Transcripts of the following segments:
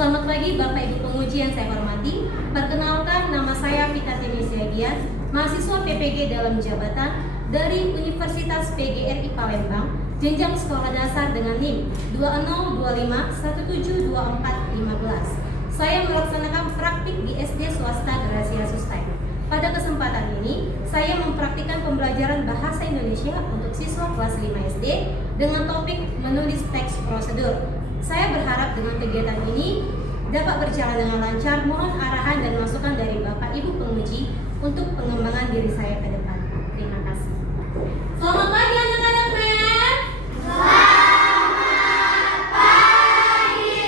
Selamat pagi Bapak Ibu penguji yang saya hormati. Perkenalkan, nama saya Vita Temesiagian, mahasiswa PPG dalam jabatan dari Universitas PGRI Palembang, jenjang sekolah dasar dengan NIM 2025172415. Saya melaksanakan praktik di SD swasta Gracia Sustain. Pada kesempatan ini, saya mempraktikkan pembelajaran bahasa Indonesia untuk siswa kelas 5 SD dengan topik menulis teks prosedur. Saya berharap dengan kegiatan ini dapat berjalan dengan lancar. Mohon arahan dan masukan dari Bapak Ibu penguji untuk pengembangan diri saya ke depan. Terima kasih. Selamat pagi anak-anak men. Selamat pagi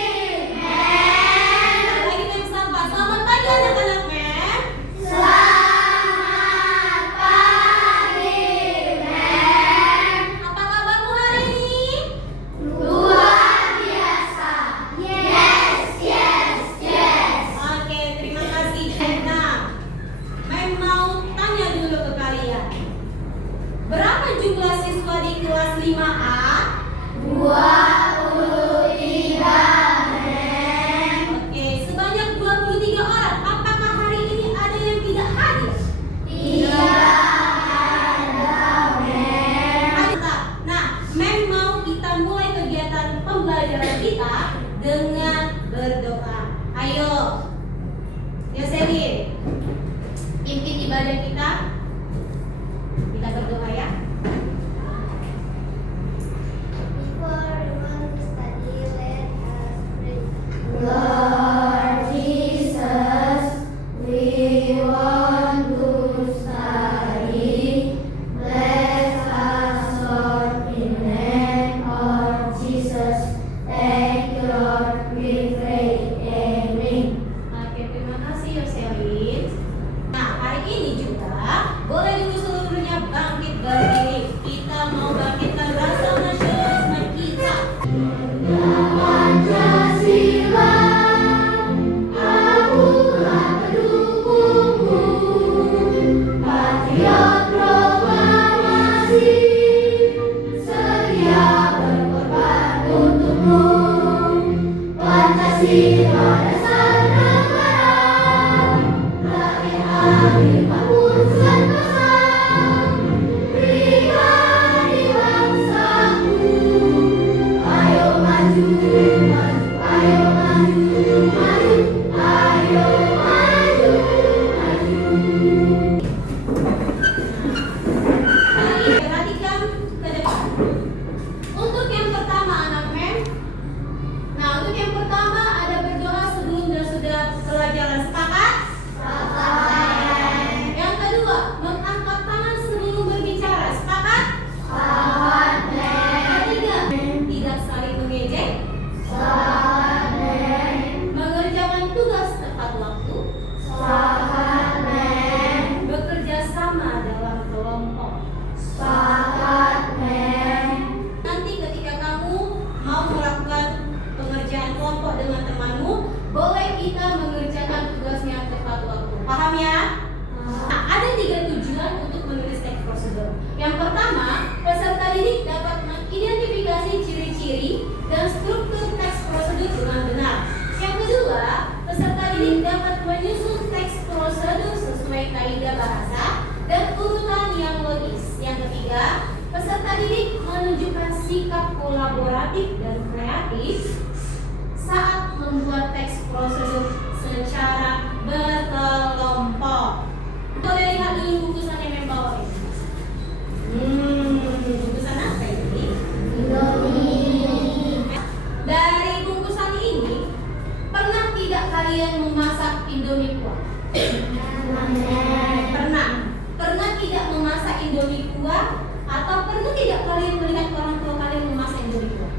men. Lagi yang sabar. Selamat pagi anak-anak men. Selamat pagi men. Apa kabarmu hari ini? Luar biasa. Yes. Oke, terima kasih. Nah, Mem mau tanya dulu ke kalian. Berapa jumlah siswa di kelas 5A? 23 men. Oke, sebanyak 23 orang. Apakah hari ini ada yang tidak hadir? Tidak ada men. Ada. Nah, Mem mau kita mulai kegiatan pembelajaran kita dengan berdoa. Ayo. Yoselin, pimpin ibadah kita. Kita berdoa ya. Before we want to study, let us pray. Lord Jesus, we want to study. Bless us, Lord, in the name of Jesus. Thank you, Lord, we pray. Amen. Oke, terima kasih Yoselin. Nah, hari ini juga boleh dulu seluruhnya bangkit berdiri. Kita mau bangkitkan rasa nasionalisme kita. Pancasila, akulah pendukungmu. Patriot proklamasi, sedia berkorban untukmu. Pancasila dasar negara, rakyat adil makmur sentosa. Pribadi bangsaku, ayo maju, ayo maju, ayo maju. Mari perhatikan ke depan. Untuk yang pertama anak Mem. Nah, untuk yang pertama ada berdoa sebelum dan sudah pelajaran. Sepakat? Yang kedua, mengangkat tangan sebelum berbicara. Sepakat? Yang ketiga, tidak saling mengejek. Mengerjakan tugas tepat waktu. Bekerja sama dalam kelompok. Nanti ketika kamu mau melakukan pengerjaan kelompok dengan temanmu, boleh kita mengerjakan tugasnya tepat waktu. Paham ya? Nah, ada 3 tujuan untuk menulis teks prosedur. Yang pertama, peserta didik dapat mengidentifikasi ciri-ciri dan struktur teks prosedur dengan benar. Yang kedua, peserta didik dapat menyusun teks prosedur sesuai kaidah bahasa dan urutan yang logis. Yang ketiga, peserta didik menunjukkan sikap kolaboratif dan kreatif saat membuat teks prosedur secara berkelompok. Boleh lihat dulu bungkusan yang Mem bawa ini. Bungkusan apa ini? Dari bungkusan ini, pernah tidak kalian memasak Indomie kuah? Pernah. Pernah tidak memasak Indomie kuah? Atau pernah tidak kalian melihat orang tua kalian memasak Indomie kuah?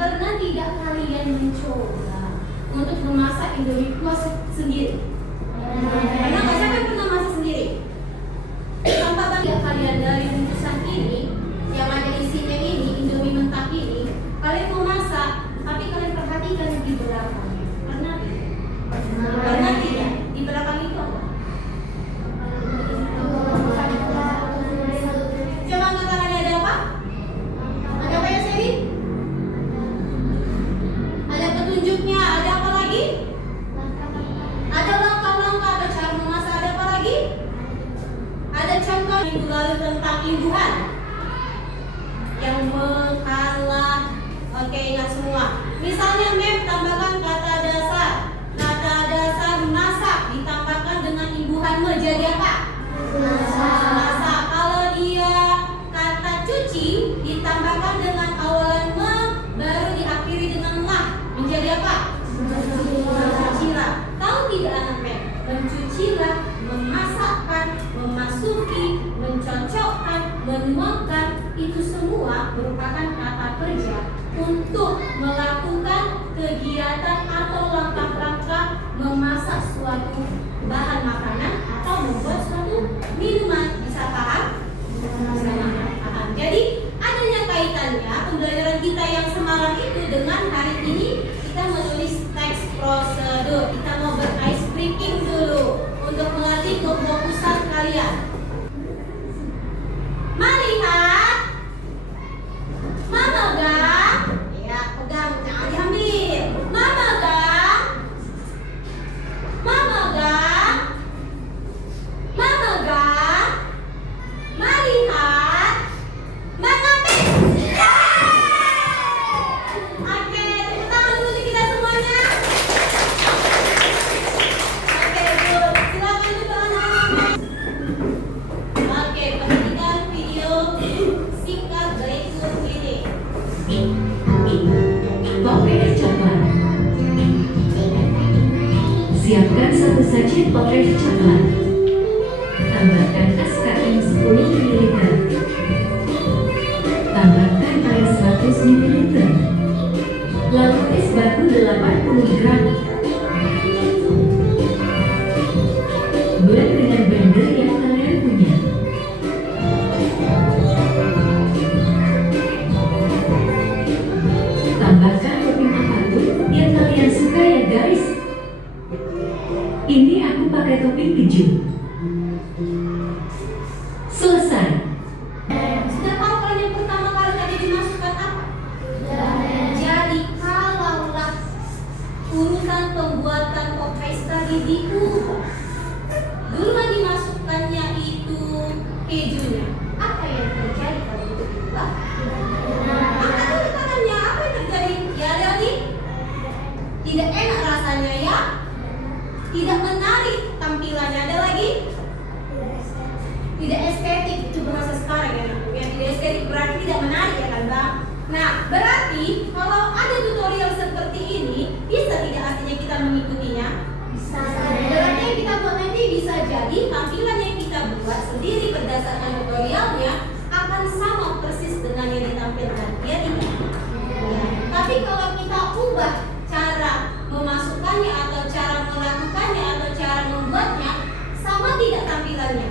Pernah tidak kalian mencoba untuk memasak Indomie kuah sendiri? Pernah nggak? Siapa yang pernah masak sendiri? Tanpa bangga kalian dari bungkusan ini yang ada isinya ini, Indomie mentah ini, kalian mau masak, tapi kalian perhatikan di belakang. Pernah tidak? Pernah tidak? Di belakang itu apa? Coba angkat tangannya, ada apa? Ada apa ya Seri? Ada petunjuk petunjuknya, ada apa lagi? Ada langkah-langkah, ada cara memasak, ada apa lagi? Ada contoh minggu lalu tentang imbuhan yang mengkalah. Oke, ingat semua. Misalnya mem tambahkan kata dasar. Kata dasar masak ditambahkan dengan imbuhan me jadi apa? Masak. Kalau dia kata cuci ditambahkan dengan awalan me baru diakhiri dengan lah menjadi apa? Mencucilah. Tahu tidak anak mem? Mencucilah, memasakkan, memasuki, mencocokkan, menuangkan, itu semua merupakan kata kerja untuk melakukan kegiatan atau langkah-langkah memasak suatu bahan makanan atau membuat suatu minuman. Bisa paham? Bisa paham. Jadi adanya kaitannya pembelajaran kita yang semalam itu dengan hari ini kita menulis teks prosedur. Kita mau ber-ice breaking dulu untuk melatih kefokusan kalian. Melihat, memegang, ya pegang, jangan diambil. Memegang, memegang, memegang, melihat, mengambil. Oke, tepuk tangan dulu kita semuanya. Oke, good. Silakan duduk anak-anak. Oke, perhatikan video singkat berikut ini. Potret coklat. Siapkan satu saji potret coklat. Tambahkan es krim 10 ml. Tambahkan air 100 ml. Lalu es batu 80 gram. Blend dengan blender yang kalian punya. Tambahkan topping apapun yang kalian suka ya guys. Ini aku pakai topping keju. Selesai. Sudah tahu kalau yang pertama kali tadi dimasukkan apa? Jadi kalaulah urusan pembuatan pop ice tadi diubah, duluan dimasukkannya itu kejunya, apa yang terjadi kalau itu diubah? Angkat dulu tangannya, apa yang terjadi? Ya Leoni? Tidak enak rasanya ya? Tidak menarik tampilannya. Ada lagi? Tidak estetik, itu bahasa sekarang ya. Yang tidak estetik berarti tidak menarik ya kan Bang? Nah, berarti kalau ada tutorial seperti ini, bisa tidak artinya kita mengikutinya? Bisa. Berarti yang kita buat nanti bisa jadi tampilan yang kita buat sendiri berdasarkan tutorialnya akan sama persis dengan yang ditampilkan. Ya tidak? Ya. Tapi kalau kita ubah cara memasukkannya atau cara melakukannya atau cara membuatnya, sama tidak tampilannya?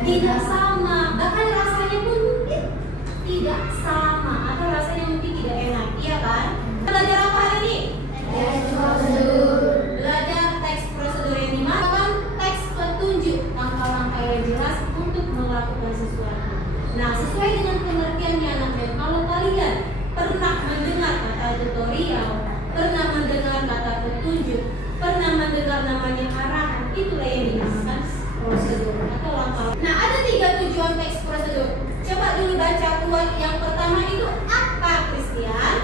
Tidak sama, bahkan rasanya pun mungkin tidak sama atau rasanya mungkin tidak enak, iya kan? Belajar apa hari ini? Teks prosedur. Belajar teks prosedur yang dimana teks petunjuk langkah-langkah yang jelas untuk melakukan sesuatu. Nah, sesuai dengan pengertiannya anak-anak, kalau kalian pernah mendengar kata tutorial, pernah mendengar kata petunjuk, pernah mendengar namanya arahan, itulah yang dinamakan prosedur atau langkah. Nah, ada 3 tujuan teks prosedur. Coba dulu baca quote yang pertama itu apa, Christian?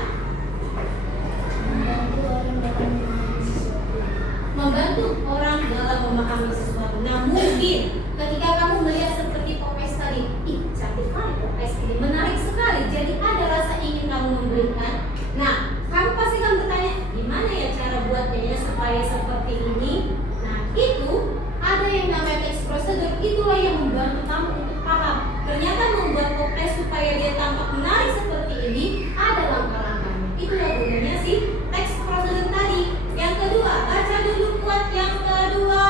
Membantu orang dalam memahami sesuatu. Nah, mungkin ketika kamu melihat seperti pop ice tadi, ih cantik kali pop ice ini, menarik sekali. Jadi ada rasa ingin kamu membelikan. Nah, kamu pasti akan bertanya, gimana ya cara buatnya ya supaya seperti ini? Nah, itu ada yang namanya teks prosedur, itulah yang membantu kamu untuk paham. Ternyata membuat pop ice supaya dia tampak menarik seperti ini, ada langkah-langkahnya. Itulah gunanya si teks prosedur tadi. Yang kedua, baca dulu quote yang kedua,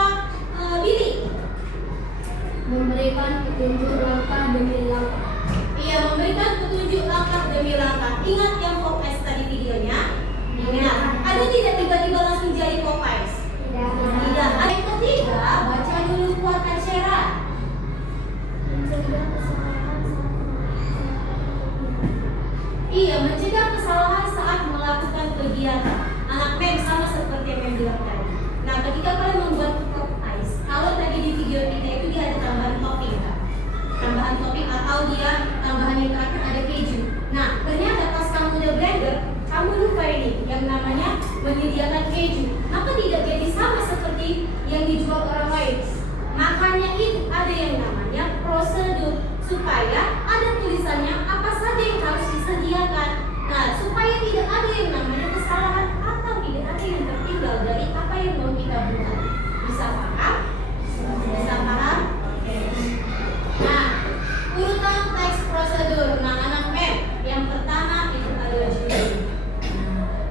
Billy. Memberikan petunjuk langkah demi langkah. Iya, memberikan petunjuk langkah demi langkah. Ingat yang pop ice bilang tadi. Nah, ketika kalian membuat pop ice, kalau tadi di video kita itu dia ada tambahan topping kan? Tambahan topping atau dia tambahan yang terakhir ada keju. Nah, ternyata pas kamu udah blender, kamu lupa ini yang namanya menyediakan keju. Maka tidak jadi sama seperti yang dijual orang lain. Makanya itu ada yang namanya prosedur supaya ada tulisannya apa saja yang harus disediakan. Nah, supaya tidak ada yang namanya kesalahan atau tidak ada yang tertinggal dari apa yang mau kita buat. Bisa paham? Bisa paham? Oke. Nah, urutan teks prosedur. Nah, anak men, yang pertama itu adalah judul.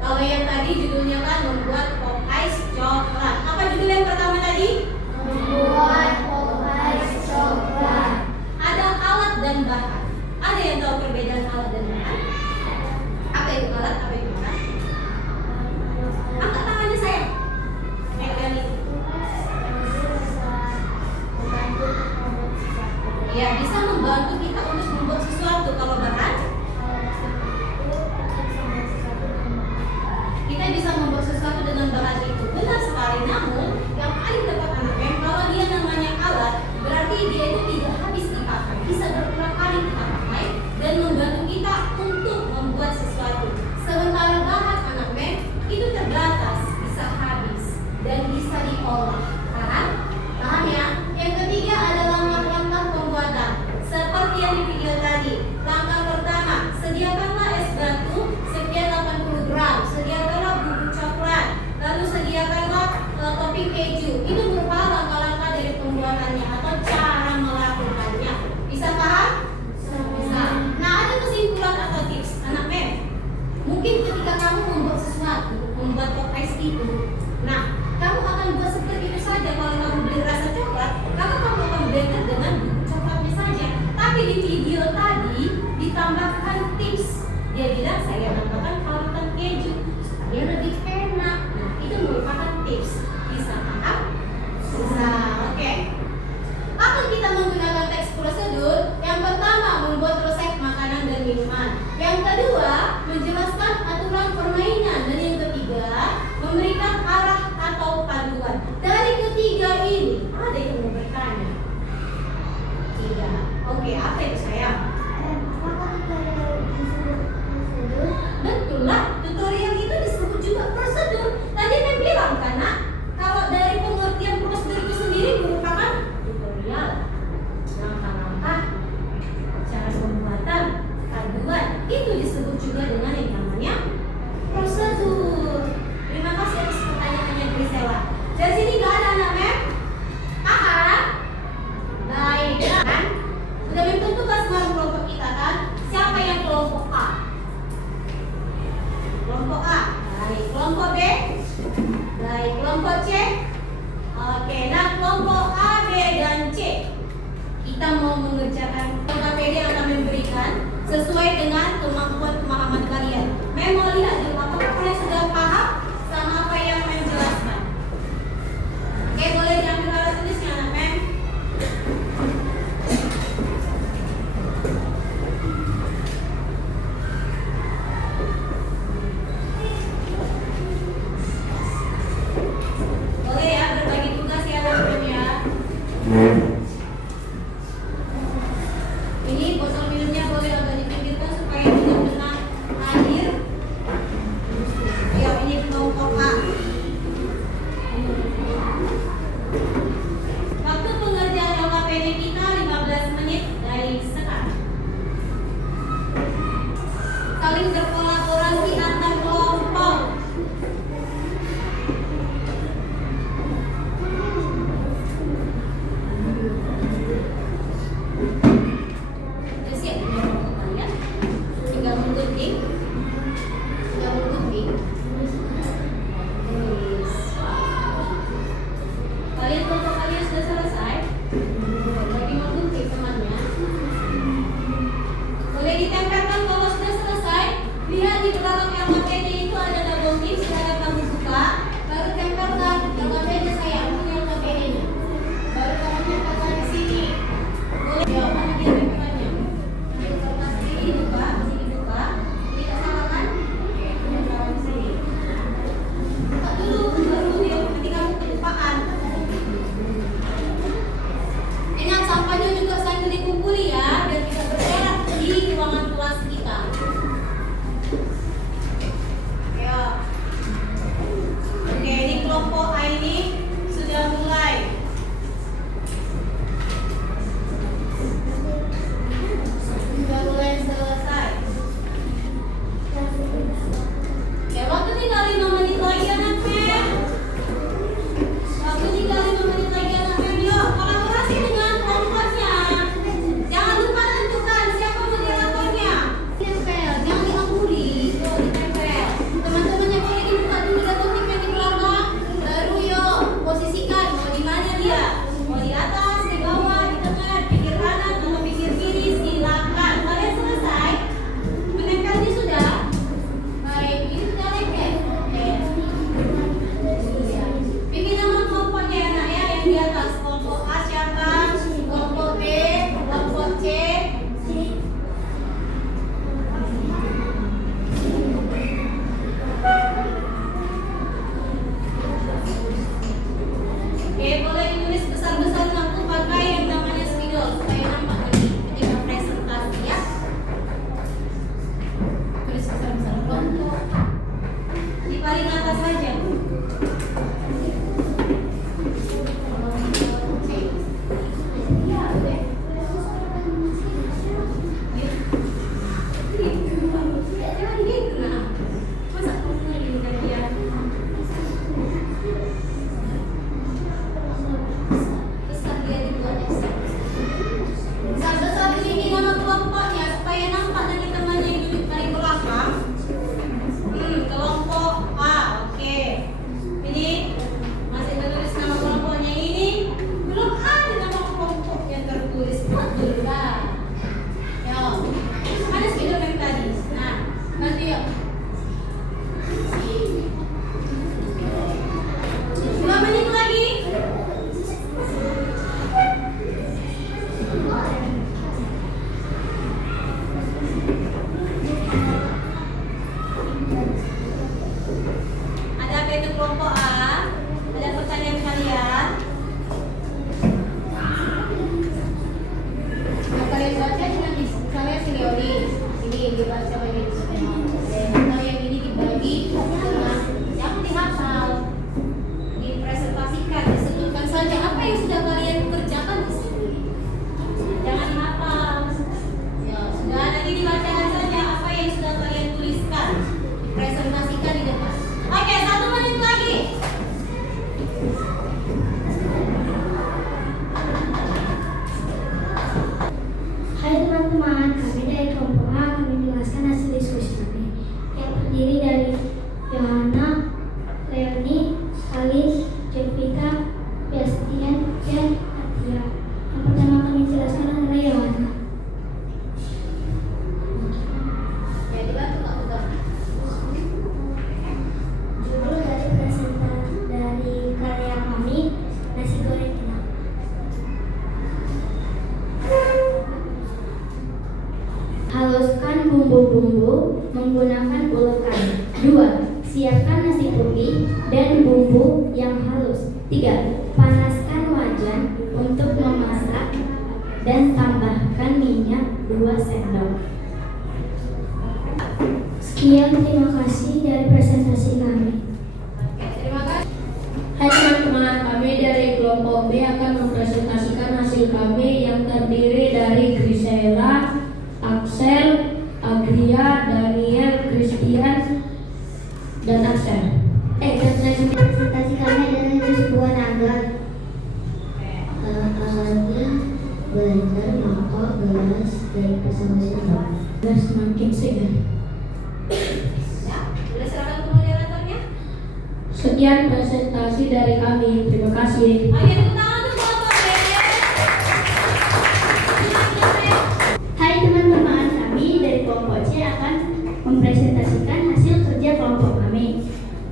Kalau yang tadi judulnya kan membuat pop ice coklat. Apa judul yang pertama tadi? Membuat pop ice coklat. Ada alat dan bahan. Ada yang tahu perbedaan alat dan bahan? Apa itu alat? Apa itu bahan? Angkat tangannya saya. Pegang itu. Ya, bisa membantu kita untuk membuat sesuatu. Kalau bahan, kita bisa membuat sesuatu dengan bahan itu. Benar sekali. Namun, yang paling tepat anak men, kalau dia namanya alat, berarti dia itu tidak habis dipakai. Bisa berulang kali kita pakai dan membantu kita untuk membuat sesuatu. Sementara bahan anak men itu terbatas, bisa habis dan bisa diolah. Paham? Paham ya? Yang ketiga adalah langkah-langkah pembuatan. Seperti yang di video tadi. Langkah pertama, sediakanlah es batu sekian 80 gram. Sediakanlah bubuk coklat. Lalu sediakanlah topping keju. Itu merupakan langkah-langkah dari pembuatannya atau cara melakukannya. Bisa paham? Bisa. Nah, ada kesimpulan atau tips anak men. Mungkin ketika kamu membuat sesuatu, membuat pop ice itu, nah, kamu akan buat seperti itu saja. Kalau kamu beli rasa coklat, maka kamu akan blender dengan bubuk coklatnya saja. Tapi di video tadi ditambahkan tips. Dia bilang saya tambahkan parutan keju supaya lebih enak. Nah, itu merupakan tips. Bisa paham? Bisa. Oke. Apa kita menggunakan teks prosedur? Yang pertama, membuat resep makanan dan minuman. Yang kedua, menjelaskan aturan permainan. Dan yang ketiga, memberikan arah atau panduan. Dari ketiga ini, ada yang mau bertanya? Tidak. Oke, apa itu sayang? Betul lah, tutorial itu disebut juga prosedur. Tadi saya bilang kan, nak, kalau dari pengertian prosedur itu sendiri merupakan tutorial, langkah-langkah, cara pembuatan, panduan. Itu disebut juga dengan yang namanya prosedur. Terima kasih atas pertanyaannya Grisela. Dari sini nggak ada anak men? Paham? Baik, kan? Sudah menentukan semua kelompok kita kan? Siapa yang kelompok A? Kelompok A. Baik, kelompok B. Baik, kelompok C. Oke, nah kelompok A, B, dan C. Kita mau mengerjakan KPD yang kami berikan sesuai dengan kemampuan pemahaman kalian. Mau lihat dulu apakah kalian sudah paham sama apa yang saya jelaskan. Oke, boleh diambil alat tulisnya anak men. Boleh ya, berbagi tugas ya anak-anak ya. Ini botol minumnya boleh agak dipinggirkan supaya tidak kena air. kelompok A, ada pertanyaan kalian. Nah, kalian baca dengan misalnya sini Odi, sini dibaca bagi atau yang ini dibagi dengan yang dihafal, dipresentasikan, disebutkan saja apa yang sudah kalian kerjakan di sini. Jangan dihafal. Ya, sudah nanti dibacakan saja apa yang sudah kalian tuliskan, dipresentasikan di depan. Oke, 1 menit lagi. Hai teman-teman, kami dari kelompok A akan menjelaskan hasil diskusi kami yang terdiri dari Yohana, Leoni, Alif, Jovita, Bastian, dan Atia. Yang pertama kami jelaskan adalah Yohana. Ya, dibantu Kak Uta. Judul dari presentasi dari karya kami, nasi goreng enak. Haluskan bumbu-bumbu menggunakan ulekan. 2. Siapkan nasi putih dan bumbu yang halus. 3. Panaskan wajan untuk memasak dan tambahkan minyak 2 sendok. Sekian, terima kasih dari presentasi kami. Oke, terima kasih. Hai teman-teman, kami dari kelompok B akan mempresentasikan hasil kami yang terdiri dari Grisela, Axel, Agria, Daniel, Christian, dan Axel. Dan presentasi kami adalah sebuah naga. Alatnya belajar, mangkok, gelas, dan bersama siapa. Dan semakin segar. Ya, boleh serahkan ke moderatornya. Sekian presentasi dari kami. Terima kasih. Oke, tepuk tangan untuk Bapak B. Hai teman-teman, kami dari kelompok C akan mempresentasikan hasil kerja kelompok kami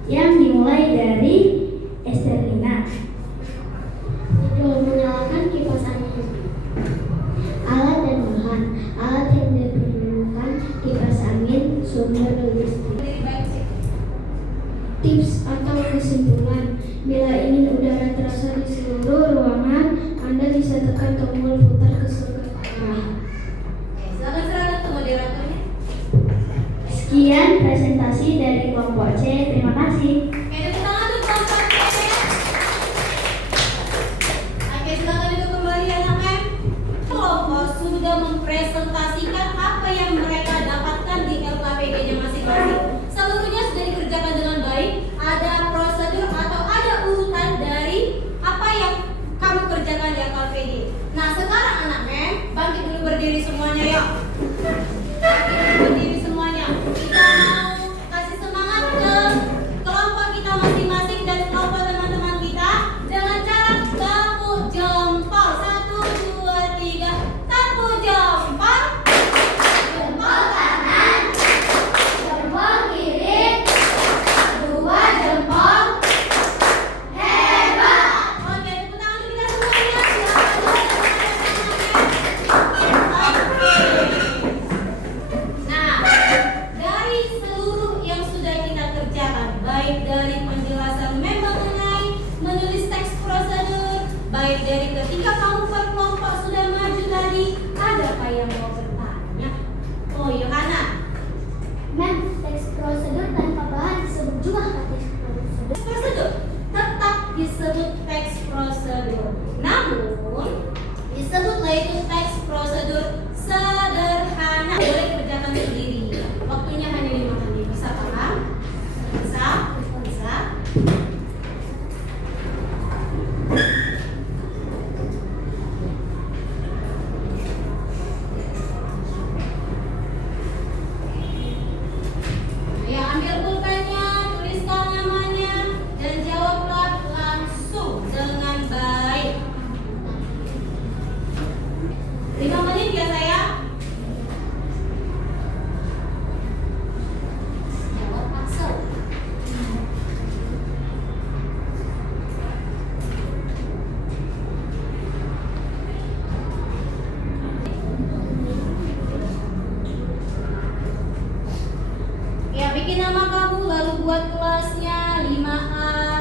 yang dimulai dari Esterlina. Menyalakan kipas angin. Alat dan bahan. Alat yang diperlukan kipas angin, sumber listrik. Berdiri baik sih. Tips atau kesimpulan, bila ingin udara terasa di seluruh ruangan, Anda bisa tekan tombol putar ke segala arah. Oke, silakan serahkan ke moderatornya. Sekian presentasi dari kelompok C. Terima kasih. Oke, tepuk tangan untuk Bapak B. Oke, silakan duduk kembali anak-anak. Kelompok sudah mempresentasikan apa yang mereka dapatkan di LKPD-nya masing-masing. Seluruhnya sudah dikerjakan dengan baik. Ada prosedur atau ada urutan dari apa yang kamu kerjakan di LKPD. Nah, sekarang anak-anak, bangkit dulu berdiri semuanya ya. Bangkit dulu berdiri semuanya. Kita mau kasih semangat ke kelompok kita masing-masing dan kelompok teman-teman kita dengan cara tepuk jempol. 1, 2, 3. Tepuk jempol. Jempol kanan. Jempol kiri. 2 jempol. Hebat. Oke, tepuk tangan untuk kita semuanya. Silakan duduk. Oke. Nah, dari seluruh yang sudah kita kerjakan, baik dari penjelasan mengenai menulis teks prosedur, baik dari ketika kamu per kelompok sudah maju tadi, ada apa yang mau bertanya? Oh, Yohana. Mem, teks prosedur tanpa bahan disebut juga teks prosedur. Teks prosedur tetap disebut teks prosedur. Namun, disebutlah itu teks prosedur sederhana. Boleh kerjakan sendiri. Waktunya hanya 5 menit. Bisa paham? Bisa? Bisa? Ya, ambil pulpennya, tuliskan namanya, dan jawablah langsung dengan baik. 5 menit ya sayang. Jawab langsung. Ya, bikin nama kamu lalu buat kelasnya 5A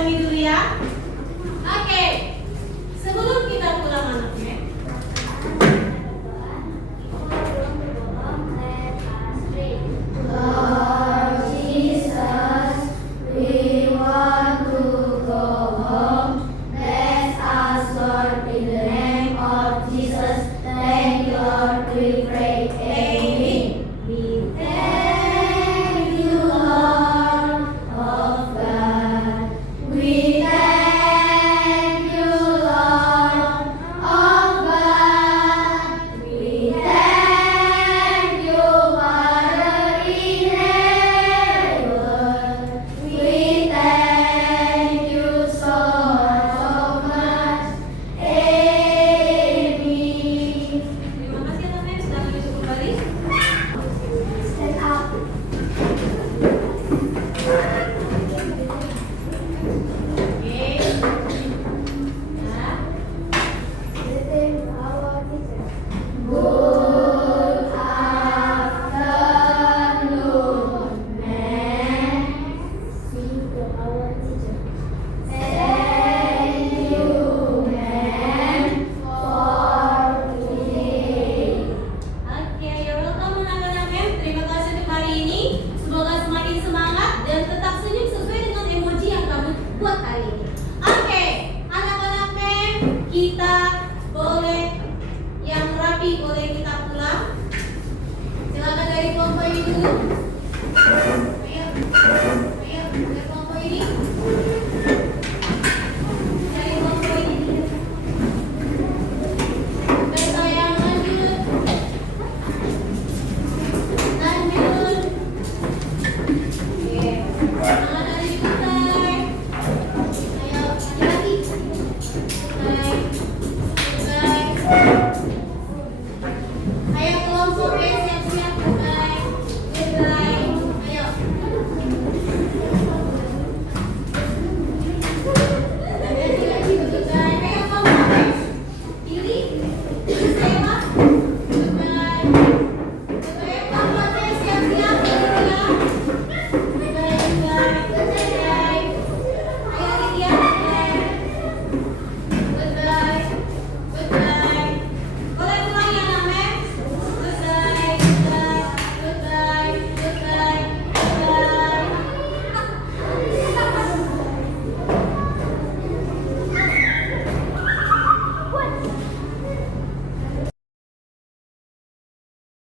Tommy dulu ya. Oke. Sebelum kita pulang anaknya, Lord Jesus, we want to go home. Bless us, Lord, in the name of Jesus. Thank you, Lord, we pray. Amen. We thank you, Lord of God. We thank you, Lord of God. We thank you, Father in heaven. We thank you so much. Amen. terima kasih teman-teman sudah menyusul kembali. Stand up. Oke. Ya. Sitting our teacher. Good afternoon, ma'am. Sing to our teacher. Thank you, ma'am, for today. Oke, you're welcome anak-anak mem. Terima kasih untuk hari ini. Semoga semakin semangat dan tetap senyum sesuai dengan emoji yang kamu buat hari ini. Oke, anak-anak mem, kita boleh yang rapi boleh kita pulang. Silakan dari kelompok ini dulu.